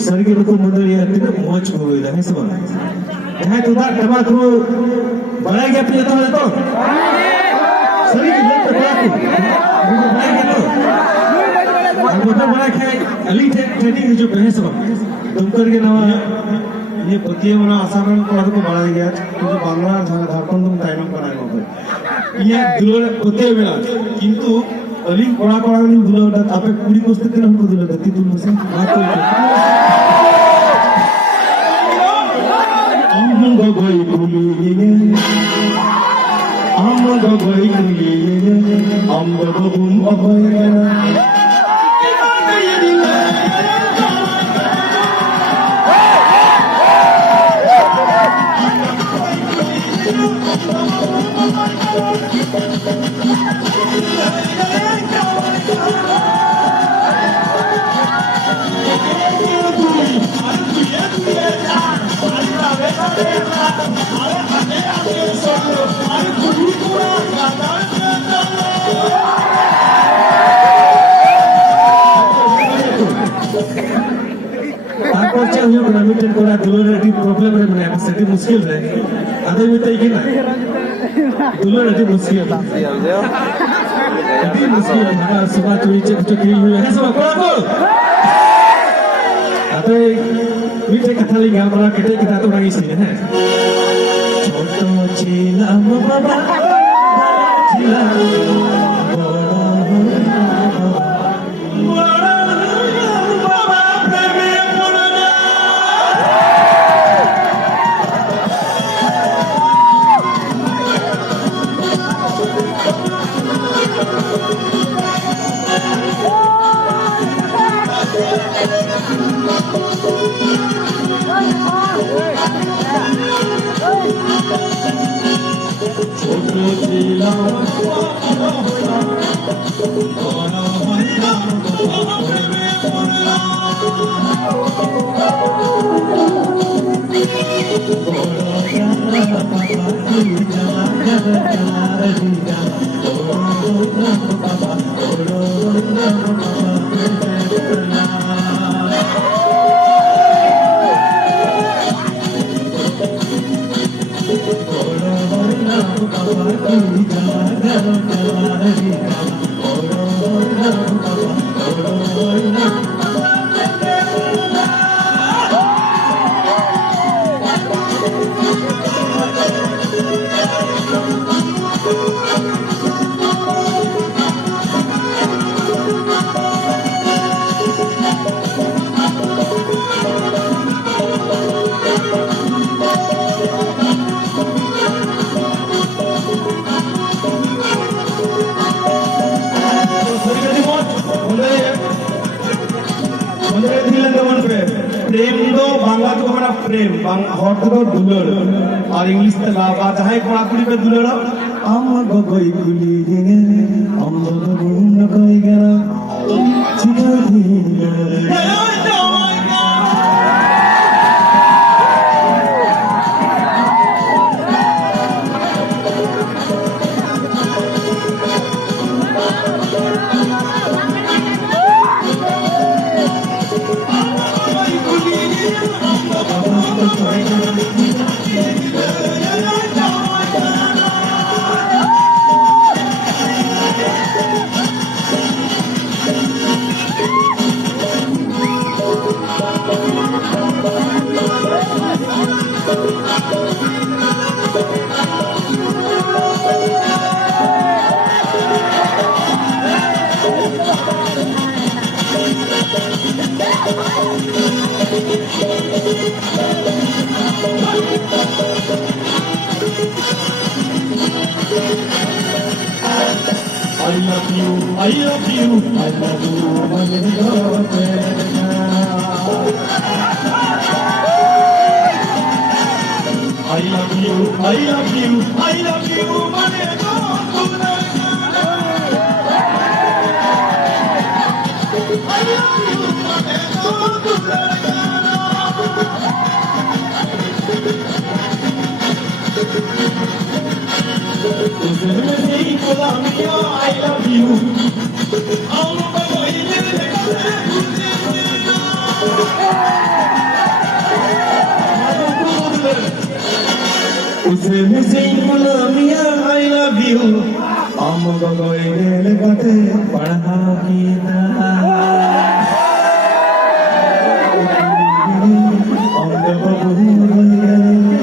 Sargi ruku munduri ya tidak mau cukup dah ni semua. Dah tu dah tempat tu balai gap ni tu ada tu. Sargi kita tu balai tu. Balai gap tu. Aku tu balai ke elite training tu juga ni semua. तुमकर के नाम ये पतिये मना आसाम को आदमी को बढ़ा दिया क्योंकि बांग्ला झारखंड तुम टाइम पर आए होगे ये दुलोर पतिये मिला किंतु अलिंग कोड़ा कोड़ा अलिंग दुलोर दा तापे पूरी कोस्ते के नाम को दुलोर दा ती तुम से बात तो आम गगोई कुली आम गगोई कुली आम गगोम अगोई Yang menambil kola dulu ada problem ada apa sedih muskil deh. Ada yang minta ikan, dulu ada muskil. Jadi muskil, maka semua cuci cuci hujan semua kola tu. Ada minta kata lingga malah kita tu nangis ni, eh. Contoh cila bapa, cila. प्रेम दो बांग्ला तो हमारा प्रेम हर तो दुलर और English तो लाभ चाहे कोड़ा कुड़ी पे दुलर आम गगोई कुली दिने आम गगोई नकोई गना चिगा I love you, I love you, I love you, my little girl. I love you, I love you, I love you, my little girl. I love you, my little girl. I love you. उसमें से गुलामिया I love you. हम गगोई गेले बाते पढ़ा कीना. हम गगोई गेले.